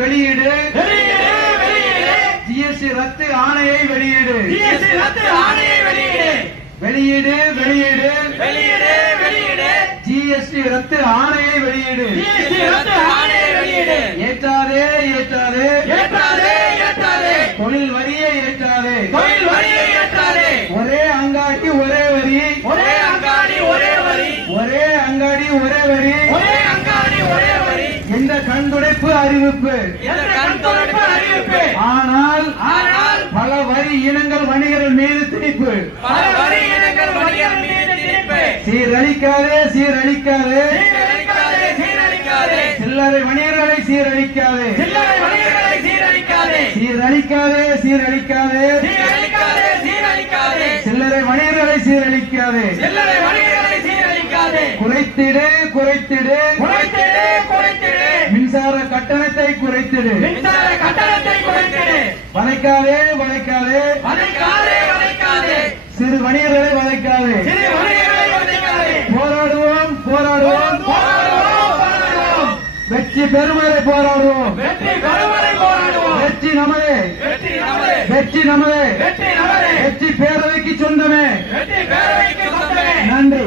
வெளியீடு ஜிஎஸ்டி ரத்து ஆணையை வெளியீடு வெளியீடு ஜிஎஸ்டி ரத்து ஆணையை வெளியீடு ஏற்றாதே தொழில் வரியை ஏற்றாதே ஒரே அங்காடி ஒரே வரி ஒரே அங்காடி ஒரே வரி இந்த கண்துடைப்பு அறிவிப்பு ஆனால் பல வரி இனங்கள் வணிகர்கள் மீது திணிப்பு சீரழிக்காதே சில்லறை வணிகர்களை சீரழிக்காதே சில்லறை வணிகர்களை சீரழிக்காதே குறைத்திடு மின்சார கட்டணத்தை குறைத்திடு வளைக்காதே சிறு வணிகர்களை வளைக்காதே போராடுவோம் வெற்றி பெறுவரை போராடுவோம் வெற்றி நமதே வெற்றி பேரவைக்கு சொந்தமே நன்றி.